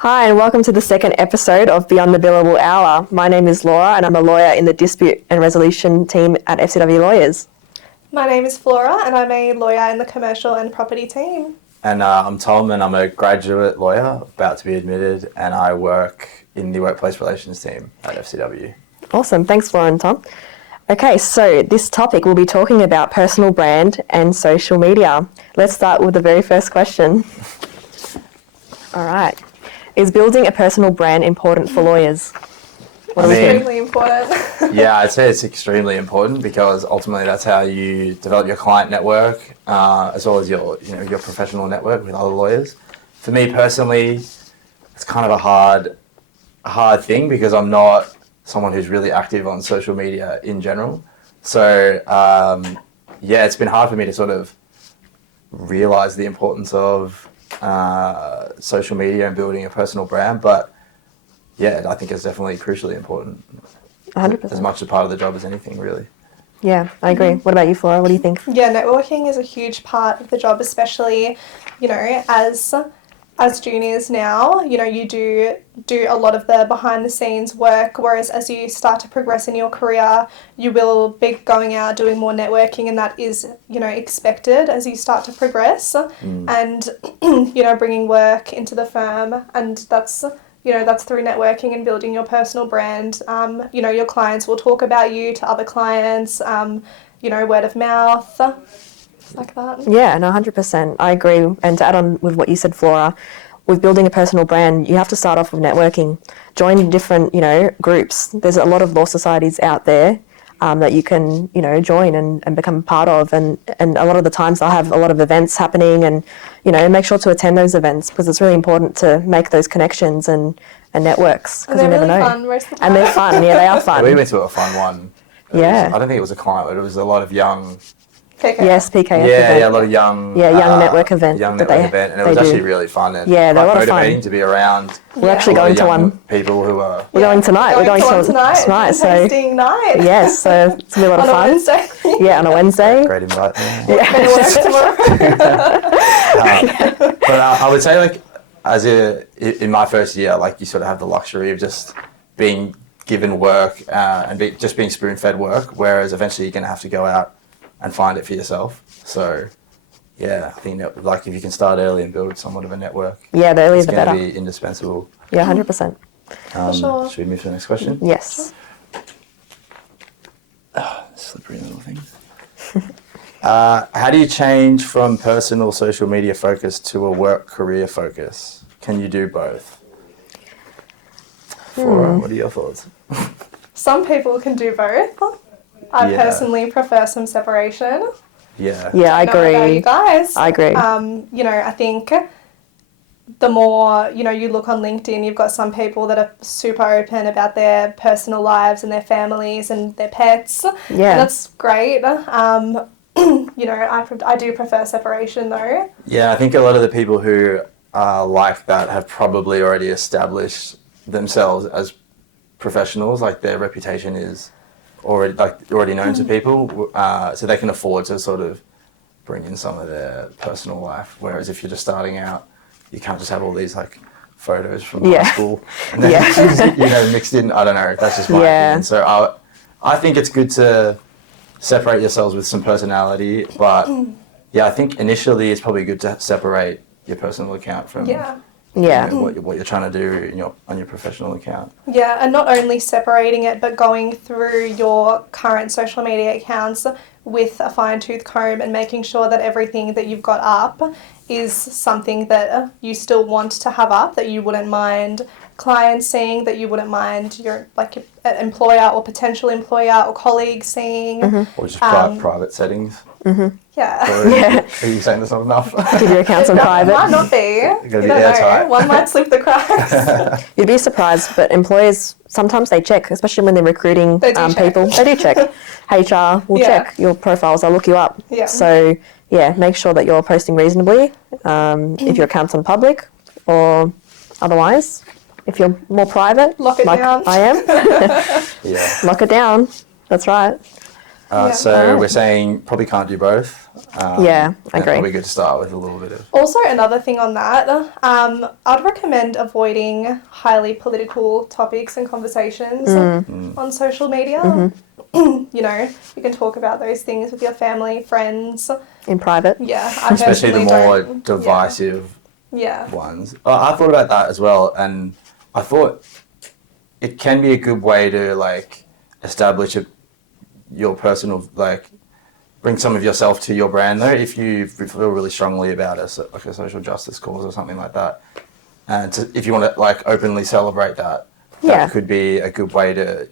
Hi, and welcome to the second episode of Beyond the Billable Hour. My name is Laura, and I'm a lawyer in the Dispute and Resolution team at FCW Lawyers. My name is Flora, and I'm a lawyer in the Commercial and Property team. And I'm Tom, and I'm a graduate lawyer about to be admitted, and I work in the Workplace Relations team at FCW. Awesome. Thanks, Flora and Tom. Okay, so this topic we'll be talking about personal brand and social media. Let's start with the very first question. All right. Is building a personal brand important for lawyers? Extremely important. Yeah, I'd say it's extremely important because ultimately that's how you develop your client network as well as your professional network with other lawyers. For me personally, it's kind of a hard thing because I'm not someone who's really active on social media in general. So it's been hard for me to sort of realize the importance of social media and building a personal brand, but yeah, I think it's definitely crucially important. 100%. As much a part of the job as anything, really. Yeah, I agree. What about you, Flora? What do you think? Yeah, networking is a huge part of the job, especially, as juniors now, you do a lot of the behind the scenes work, whereas as you start to progress in your career, you will be going out doing more networking, and that is, expected as you start to progress and, bringing work into the firm, and that's through networking and building your personal brand. Your clients will talk about you to other clients, word of mouth, like that. Yeah, no, 100%. I agree. And to add on with what you said, Flora, with building a personal brand, you have to start off with networking. Join different, groups. There's a lot of law societies out there that you can, join and become part of. And a lot of the times they'll have a lot of events happening and, make sure to attend those events because it's really important to make those connections and networks because you never really know. Fun most of the time. And they're fun. Yeah, they are fun. We went to a fun one. Yeah. I don't think it was a client, but it was a lot of young... PKF. Yes, PKF event. Yeah, a lot of young... young network event. Young that network event, and it was actually really fun and yeah, they're a lot of fun. motivating to be around. We're actually going to one. People who are... We're going tonight. We're going to one tonight. So Tasting night. yes, so it's going to be a lot of fun. On a Wednesday. Yeah, on a Wednesday. Great invite. Yeah. Better work tomorrow. But I would say, in my first year, you sort of have the luxury of just being given work and just being spoon-fed work, whereas eventually you're going to have to go out and find it for yourself. So, yeah, I think if you can start early and build somewhat of a network, yeah, the earlier it's the going better. to be indispensable. Yeah, 100%. Sure. Should we move to the next question? Yes. Slippery little things. How do you change from personal social media focus to a work career focus? Can you do both? Flora, what are your thoughts? Some people can do both. I personally prefer some separation. Yeah. Yeah, I Don't know about agree. you guys. I agree. I think the more, you look on LinkedIn, you've got some people that are super open about their personal lives and their families and their pets. Yeah. And that's great. I do prefer separation though. Yeah, I think a lot of the people who are like that have probably already established themselves as professionals, their reputation is already known to people, so they can afford to sort of bring in some of their personal life. Whereas if you're just starting out, you can't just have all these photos from high school and then mixed in. I don't know. That's just my opinion. So I think it's good to separate yourselves with some personality, but I think initially it's probably good to separate your personal account from what you're trying to do on your professional account. Yeah, and not only separating it, but going through your current social media accounts with a fine-tooth comb and making sure that everything that you've got up is something that you still want to have up, that you wouldn't mind clients seeing, that you wouldn't mind your employer or potential employer or colleagues seeing. Or just private settings. Yeah. Are you saying that's not enough? Keep your accounts on private. Might not be. You don't know. One might slip the cracks. You'd be surprised, but employers, sometimes they check, especially when they're recruiting people. They do check. HR will check your profiles. They'll look you up. Yeah. So, make sure that you're posting reasonably if your account's on public or otherwise. If you're more private, lock it down. I am, lock it down. That's right. So we're saying probably can't do both. Yeah, I and agree. Probably good to start with a little bit of. Also, another thing on that, I'd recommend avoiding highly political topics and conversations on social media. You know, you can talk about those things with your family, friends. In private. Yeah, I Especially the personally more don't. divisive Yeah. ones. I thought about that as well, and I thought it can be a good way to like establish your personal like bring some of yourself to your brand though if you feel really strongly about like a social justice cause or something like that, and if you want to like openly celebrate that, that could be a good way to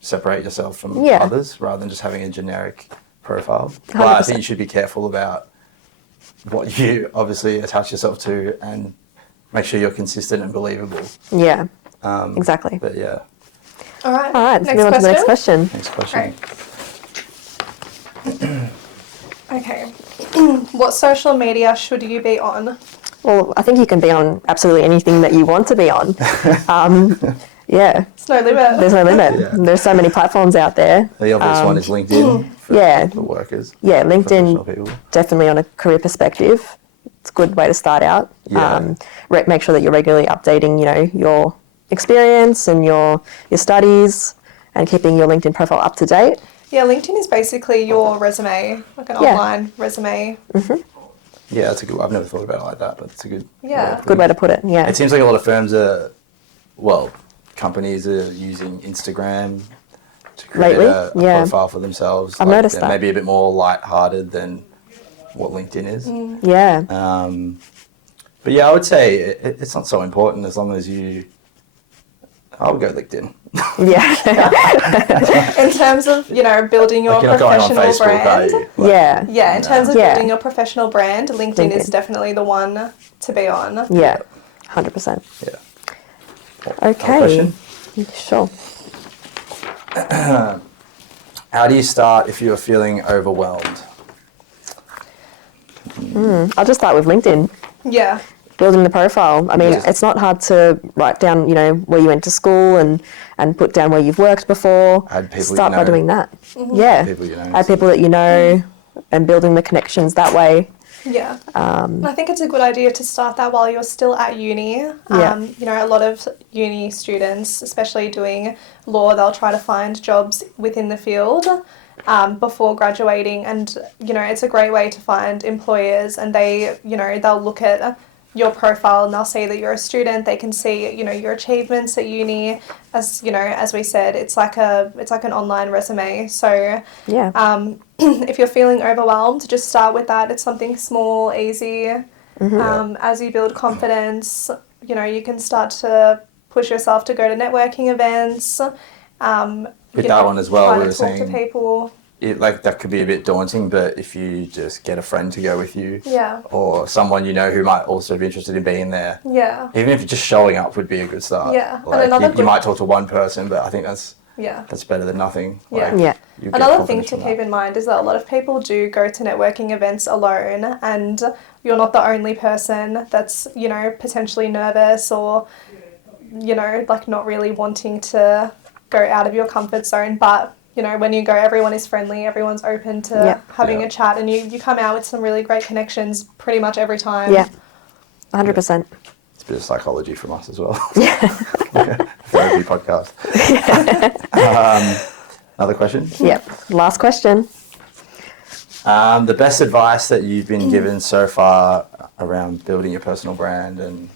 separate yourself from others rather than just having a generic profile. But I think you should be careful about what you obviously attach yourself to and make sure you're consistent and believable. Yeah, exactly. But yeah. All right. All right, let's move on to the next question. Next question. Okay. What social media should you be on? Well, I think you can be on absolutely anything that you want to be on. Yeah, It's no limit. there's no limit. Yeah. There's so many platforms out there. The obvious one is LinkedIn for workers. Yeah, Professional LinkedIn people. definitely on a career perspective. It's a good way to start out. Yeah. Make sure that you're regularly updating, your experience and your studies, and keeping your LinkedIn profile up to date. Yeah, LinkedIn is basically your resume, like an online resume. Yeah, that's a good. I've never thought about it like that, but it's a good. Good way to put it. Yeah. It seems like a lot of firms companies are using Instagram to create Lately? a Yeah. profile for themselves. I've noticed that. Maybe a bit more light-hearted than what LinkedIn is. Yeah. But yeah, I would say it's not so important as long as you. I would go LinkedIn. Yeah. In terms of, building your Like you're not going on professional Facebook, are brand. you? Yeah. Yeah, in terms of Yeah. building your professional brand, LinkedIn is LinkedIn. definitely the one to be on. Yeah. 100%. Yeah. Okay. Question? Sure. How do you start if you're feeling overwhelmed? I'll just start with LinkedIn. Yeah. Building the profile. I mean, Yeah. it's not hard to write down, where you went to school and put down where you've worked before. Add people Start you by know. doing that. Yeah. People you know. Add people that you know and building the connections that way. Yeah. I think it's a good idea to start that while you're still at uni. Yeah. A lot of uni students, especially doing law, they'll try to find jobs within the field before graduating. And, it's a great way to find employers, and they'll look at your profile and they'll see that you're a student. They can see, your achievements at uni. As we said, it's like an online resume. So Yeah. if you're feeling overwhelmed, just start with that. It's something small, easy. As you build confidence, you can start to push yourself to go to networking events. With that one as well, try we to were talk to saying people. that could be a bit daunting, but if you just get a friend to go with you, Yeah. or someone who might also be interested in being there, Yeah. even if just showing up would be a good start. Yeah. And Like, another you good- might talk to one person, but I think that's better than nothing. Yeah. Like, Yeah. you get Another thing confidence to from keep that. in mind is that a lot of people do go to networking events alone, and you're not the only person that's, potentially nervous or, like not really wanting to go out of your comfort zone. But, when you go, everyone is friendly, everyone's open to having Yeah. a chat, and you come out with some really great connections pretty much every time. Yeah. 100%. It's a bit of psychology from us as well. Therapy podcast. Another question? Yep. Last question. The best advice that you've been given so far around building your personal brand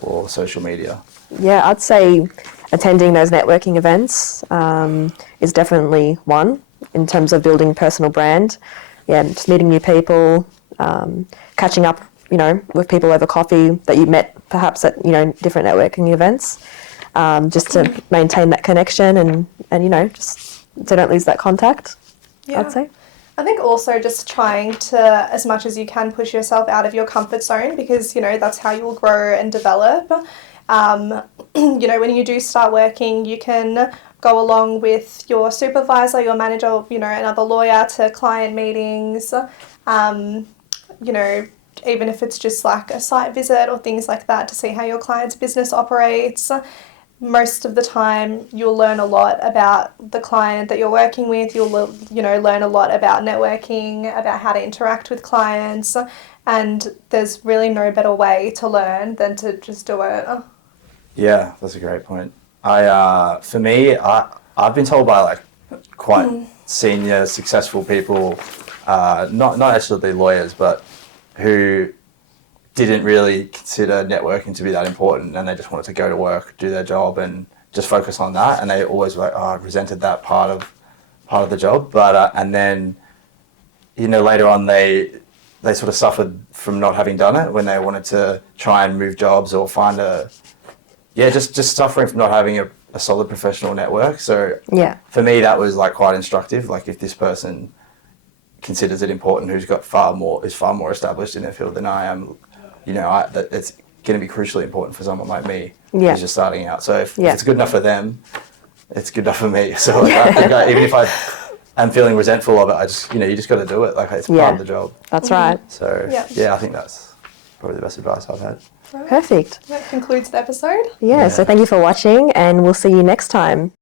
or social media? Yeah, I'd say attending those networking events is definitely one in terms of building personal brand. Yeah, just meeting new people, catching up, with people over coffee that you met perhaps at, different networking events, just to maintain that connection and just so don't lose that contact, Yeah. I'd say. I think also just trying to, as much as you can, push yourself out of your comfort zone, because, that's how you'll grow and develop. When you do start working, you can go along with your supervisor, your manager, another lawyer to client meetings, even if it's just like a site visit or things like that to see how your client's business operates. most of the time you'll learn a lot about the client that you're working with. You'll learn a lot about networking, about how to interact with clients, and there's really no better way to learn than to just do it. Yeah, that's a great point. For me, I've been told by like quite senior, successful people, not actually lawyers, but who didn't really consider networking to be that important, and they just wanted to go to work, do their job, and just focus on that. And they always were like, resented that part of the job. But and then, later on they sort of suffered from not having done it when they wanted to try and move jobs or find just suffering from not having a solid professional network. So Yeah. for me, that was like quite instructive. Like if this person considers it important, who's got far more established in their field than I am, that it's going to be crucially important for someone like me who's just starting out. So if it's good enough for them, it's good enough for me. So like, I think even if I'm feeling resentful of it, I just, you just got to do it. Like it's part of the job. That's right. So I think that's probably the best advice I've had. Perfect. That concludes the episode. Yeah, so thank you for watching, and we'll see you next time.